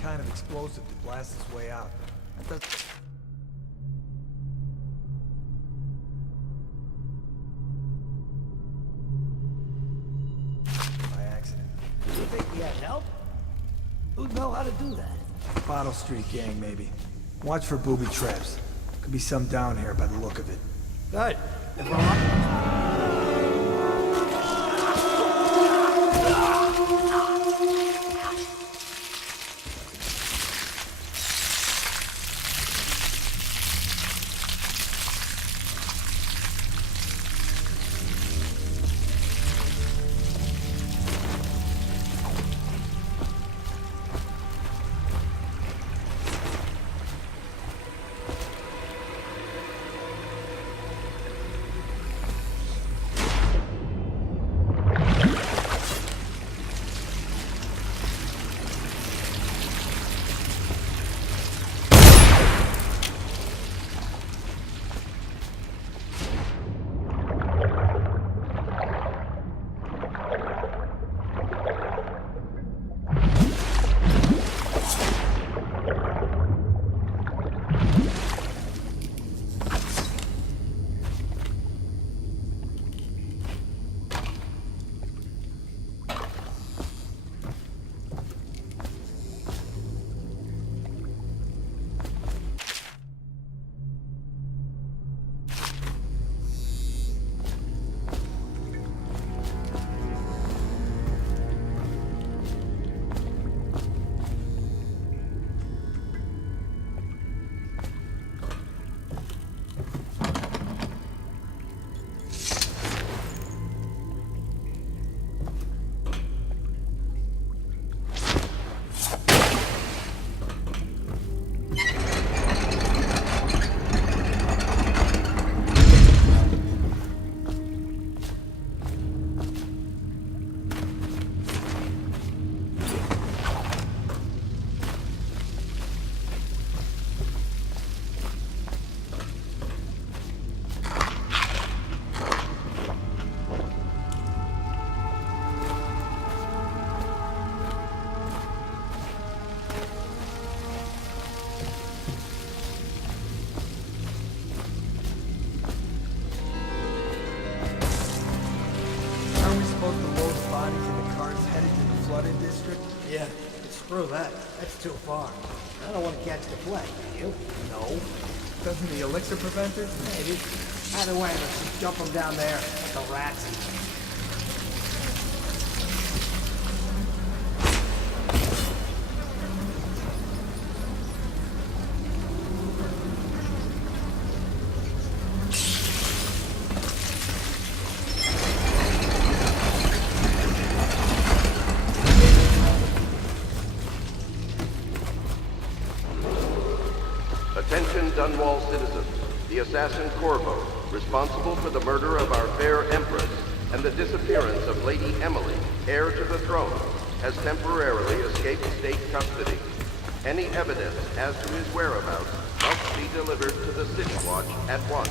kind of explosive to blast its way out. By accident. You think we had help? Who'd know how to do that? Bottle Street gang, maybe. Watch for booby traps. Could be some down here by the look of it. Good. If we're on... Yeah. Screw that. That's too far. I don't want to catch the plague, do you? No. Doesn't the elixir prevent it? Maybe. Either way, let's just jump them down there like the rats. Attention Dunwall citizens. The assassin Corvo, responsible for the murder of our fair Empress and the disappearance of Lady Emily, heir to the throne, has temporarily escaped state custody. Any evidence as to his whereabouts must be delivered to the City Watch at once.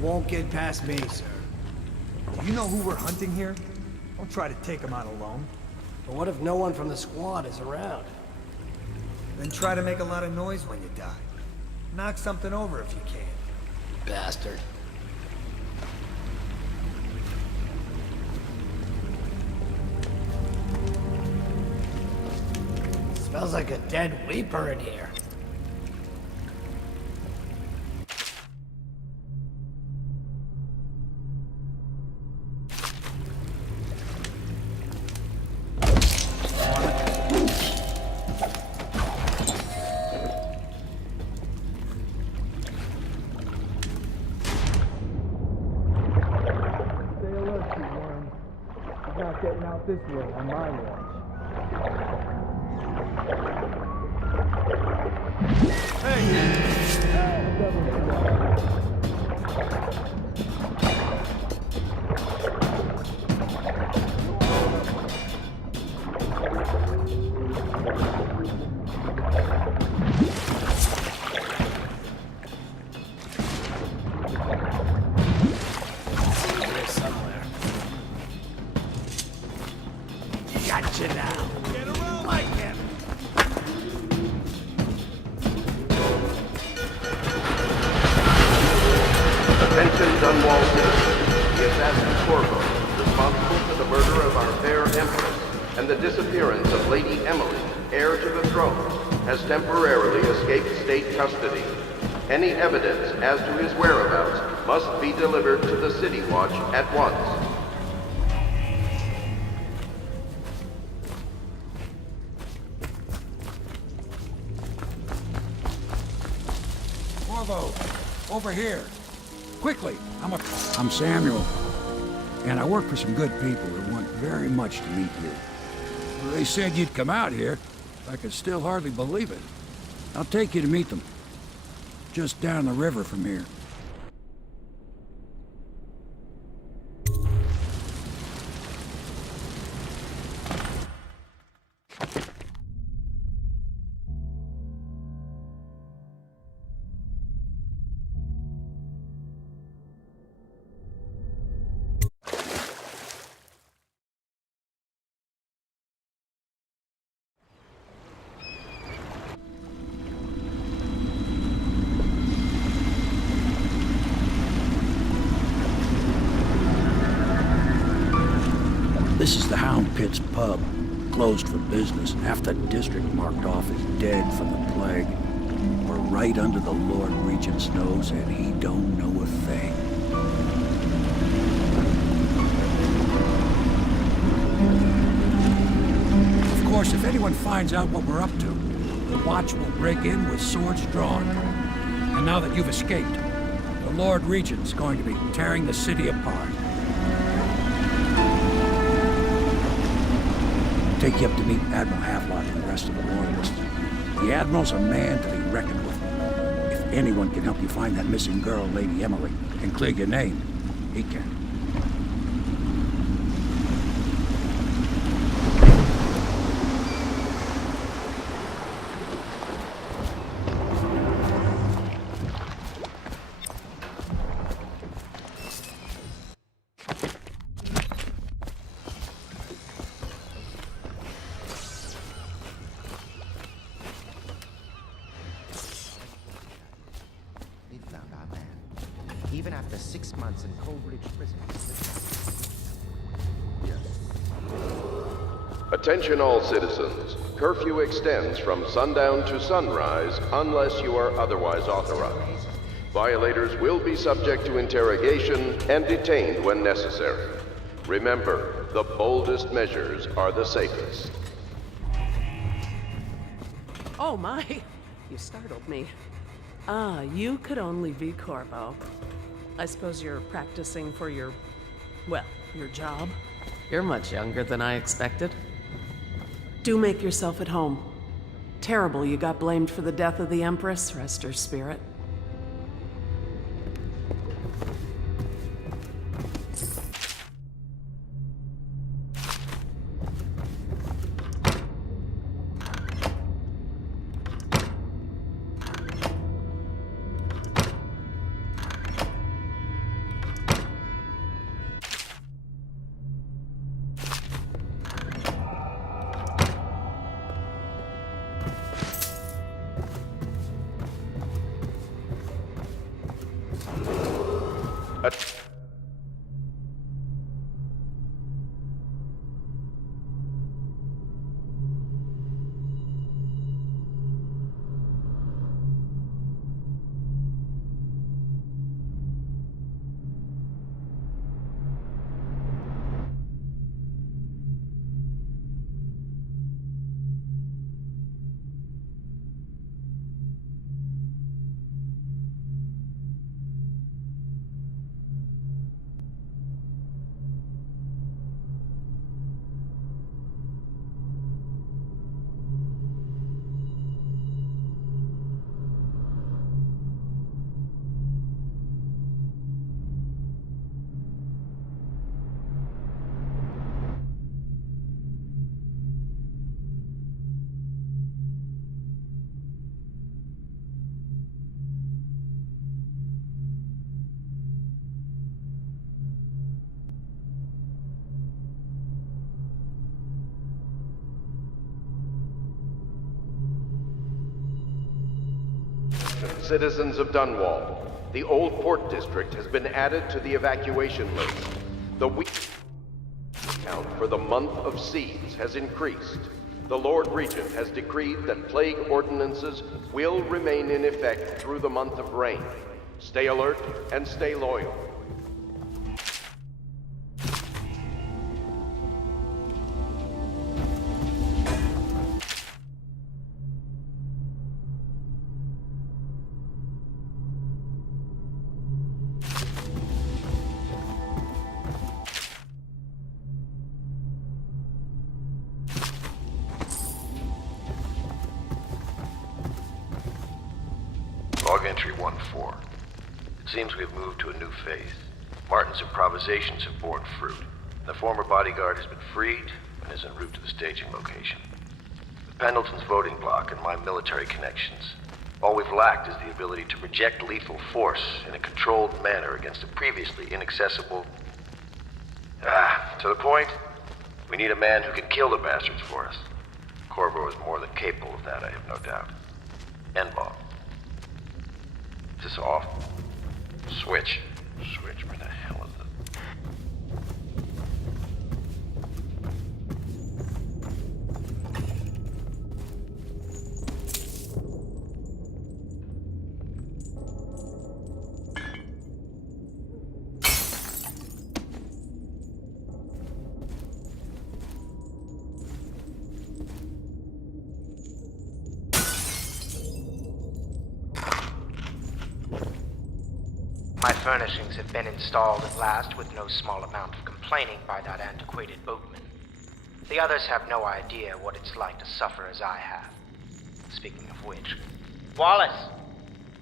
won't get past me, sir. Do you know who we're hunting here? Don't try to take him out alone. But what if no one from the squad is around? Then try to make a lot of noise when you die. Knock something over if you can. Bastard. Smells like a dead weeper in here. Stay alert, you worms. You're not getting out this way on my watch. Here somewhere. Gotcha now. Get around like him. Attention Dunwall citizens. The assassin Corvo, responsible for the murder of our fair empress and the disappearance of Lady Emily, heir to the throne, has temporarily escaped state custody. Any evidence as to his whereabouts must be delivered to the City Watch at once. Corvo, over here. Quickly, I'm Samuel, and I work for some good people who want very much to meet you. Well, they said you'd come out here. I could still hardly believe it. I'll take you to meet them. Just down the river from here. This is the Hound Pit's pub, closed for business. Half the district marked off as dead from the plague. We're right under the Lord Regent's nose, and he don't know a thing. Of course, if anyone finds out what we're up to, the Watch will break in with swords drawn. And now that you've escaped, the Lord Regent's going to be tearing the city apart. Take you up to meet Admiral Havelock and the rest of the Loyalists. The Admiral's a man to be reckoned with. If anyone can help you find that missing girl, Lady Emily, and clear your name, he can. Even after 6 months in Coldridge Prison. Attention all citizens. Curfew extends from sundown to sunrise unless you are otherwise authorized. Violators will be subject to interrogation and detained when necessary. Remember, the boldest measures are the safest. Oh my! You startled me. Ah, you could only be Corvo. I suppose you're practicing for your job? You're much younger than I expected. Do make yourself at home. Terrible you got blamed for the death of the Empress, rest her spirit. A Citizens of Dunwall, the Old Port District has been added to the evacuation list. The week count for the month of siege has increased. The Lord Regent has decreed that plague ordinances will remain in effect through the month of rain. Stay alert and stay loyal. Log entry 1-4. It seems we have moved to a new phase. Martin's improvisations have borne fruit. The former bodyguard has been freed and is en route to the staging location. With Pendleton's voting block and my military connections, all we've lacked is the ability to project lethal force in a controlled manner against a previously inaccessible... to the point, we need a man who can kill the bastards for us. Corvo is more than capable of that, I have no doubt. N-bomb. Is this off? Switch. Switch, where the hell is it? My furnishings have been installed at last with no small amount of complaining by that antiquated boatman. The others have no idea what it's like to suffer as I have. Speaking of which... Wallace!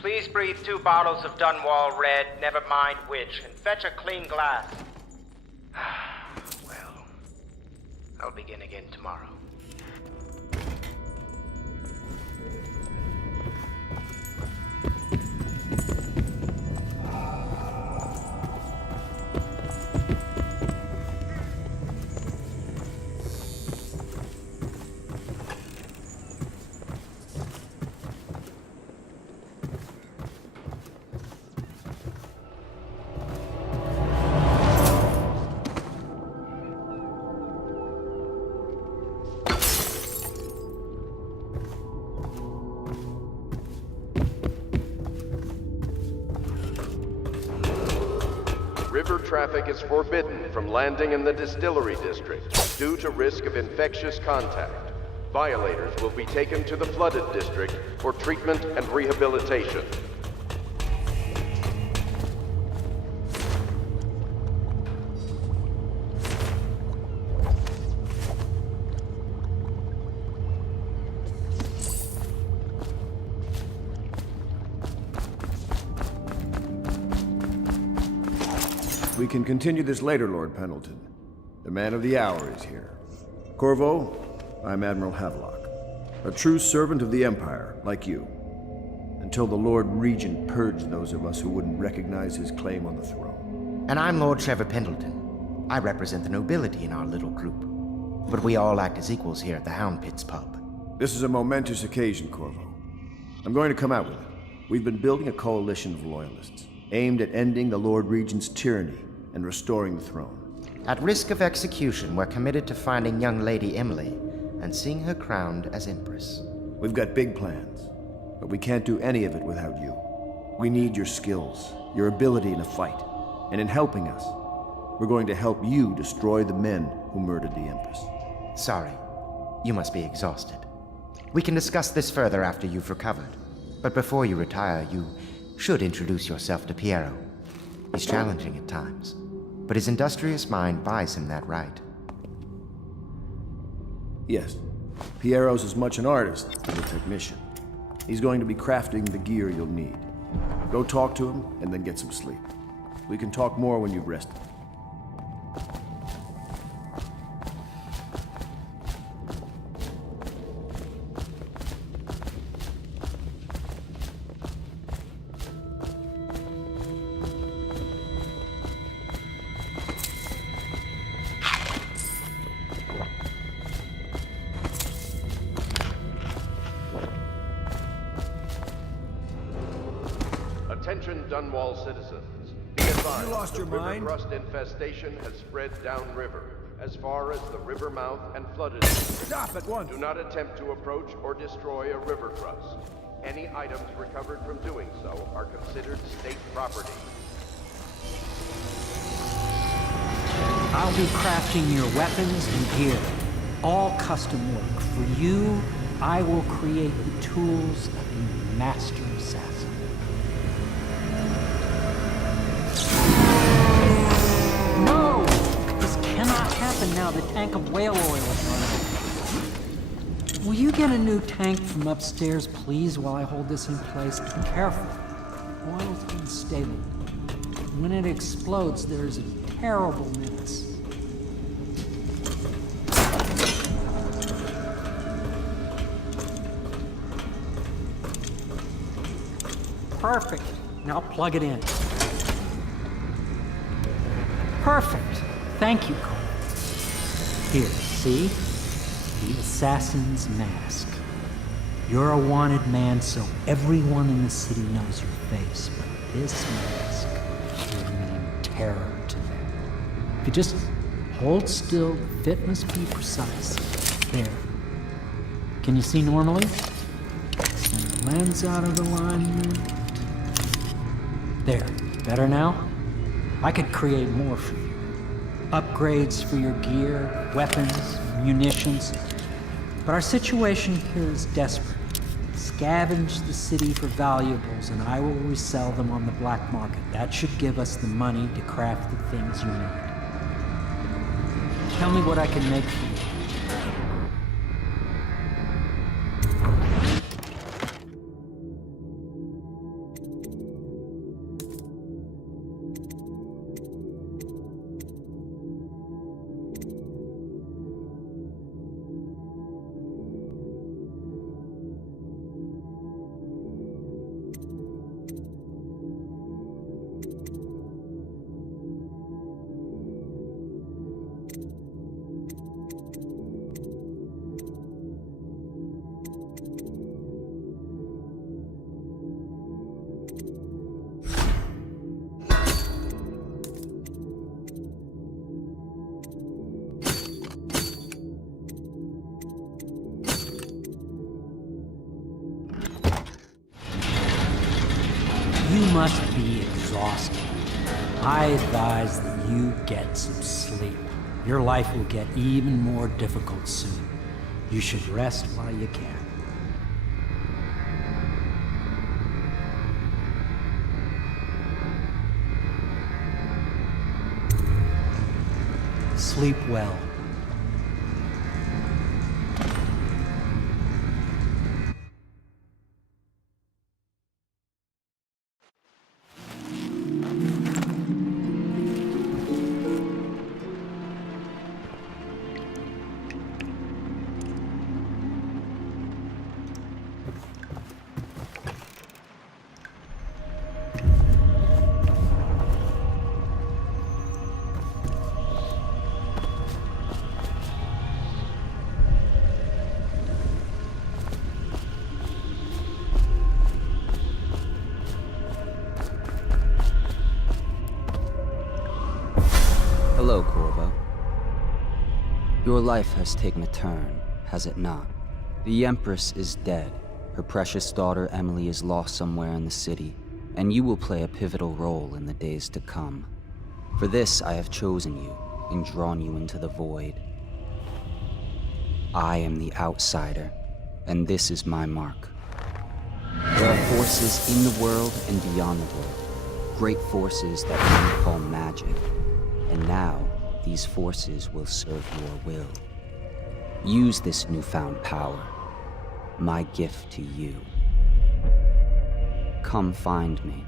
Please breathe 2 bottles of Dunwall Red, never mind which, and fetch a clean glass. Well, I'll begin again tomorrow. River traffic is forbidden from landing in the distillery district due to risk of infectious contact. Violators will be taken to the flooded district for treatment and rehabilitation. We can continue this later, Lord Pendleton. The man of the hour is here. Corvo, I'm Admiral Havelock. A true servant of the Empire, like you. Until the Lord Regent purged those of us who wouldn't recognize his claim on the throne. And I'm Lord Trevor Pendleton. I represent the nobility in our little group. But we all act as equals here at the Hound Pit's pub. This is a momentous occasion, Corvo. I'm going to come out with it. We've been building a coalition of loyalists. aimed at ending the Lord Regent's tyranny and restoring the throne. At risk of execution, we're committed to finding young Lady Emily and seeing her crowned as Empress. We've got big plans, but we can't do any of it without you. We need your skills, your ability in a fight, and in helping us, we're going to help you destroy the men who murdered the Empress. Sorry, you must be exhausted. We can discuss this further after you've recovered. But before you retire, you should introduce yourself to Piero. He's challenging at times, but his industrious mind buys him that right. Yes, Piero's as much an artist as a technician. He's going to be crafting the gear you'll need. Go talk to him, and then get some sleep. We can talk more when you've rested. Attention Dunwall citizens. Be advised, You lost the your river mind? thrust infestation has spread downriver, as far as the river mouth and flooded. Stop at once! Do not attempt to approach or destroy a river thrust. Any items recovered from doing so are considered state property. I'll be crafting your weapons and gear. All custom work. For you, I will create the tools of a master assassin. No! This cannot happen now. The tank of whale oil is running. Will you get a new tank from upstairs, please, while I hold this in place? Be careful. Oil's unstable. When it explodes, there's a terrible menace. Perfect. Now plug it in. Perfect. Thank you, Cole. Here, see? The assassin's mask. You're a wanted man, so everyone in the city knows your face, but this mask will mean terror to them. If you just hold still, the fit must be precise. There. Can you see normally? Send the lens out of alignment. There. Better now? I could create more for you. Upgrades for your gear, weapons, munitions. But our situation here is desperate. Scavenge the city for valuables, and I will resell them on the black market. That should give us the money to craft the things you need. Tell me what I can make for you. You must be exhausted. I advise that you get some sleep. Your life will get even more difficult soon. You should rest while you can. Sleep well. Your life has taken a turn, has it not? The Empress is dead. Her precious daughter Emily is lost somewhere in the city, and you will play a pivotal role in the days to come. For this, I have chosen you and drawn you into the void. I am the outsider, and this is my mark. There are forces in the world and beyond the world, great forces that men call magic, and now these forces will serve your will. Use this newfound power, my gift to you. Come find me.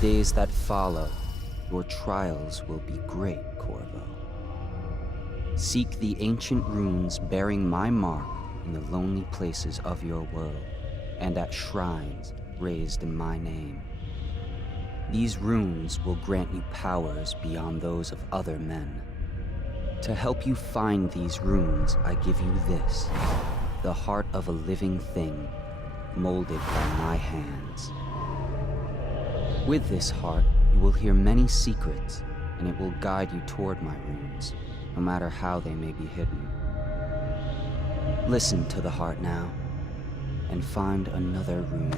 Days that follow, your trials will be great, Corvo. Seek the ancient runes bearing my mark in the lonely places of your world, and at shrines raised in my name. These runes will grant you powers beyond those of other men. To help you find these runes, I give you this, the heart of a living thing, molded by my hands. With this heart, you will hear many secrets, and it will guide you toward my runes, no matter how they may be hidden. Listen to the heart now, and find another rune.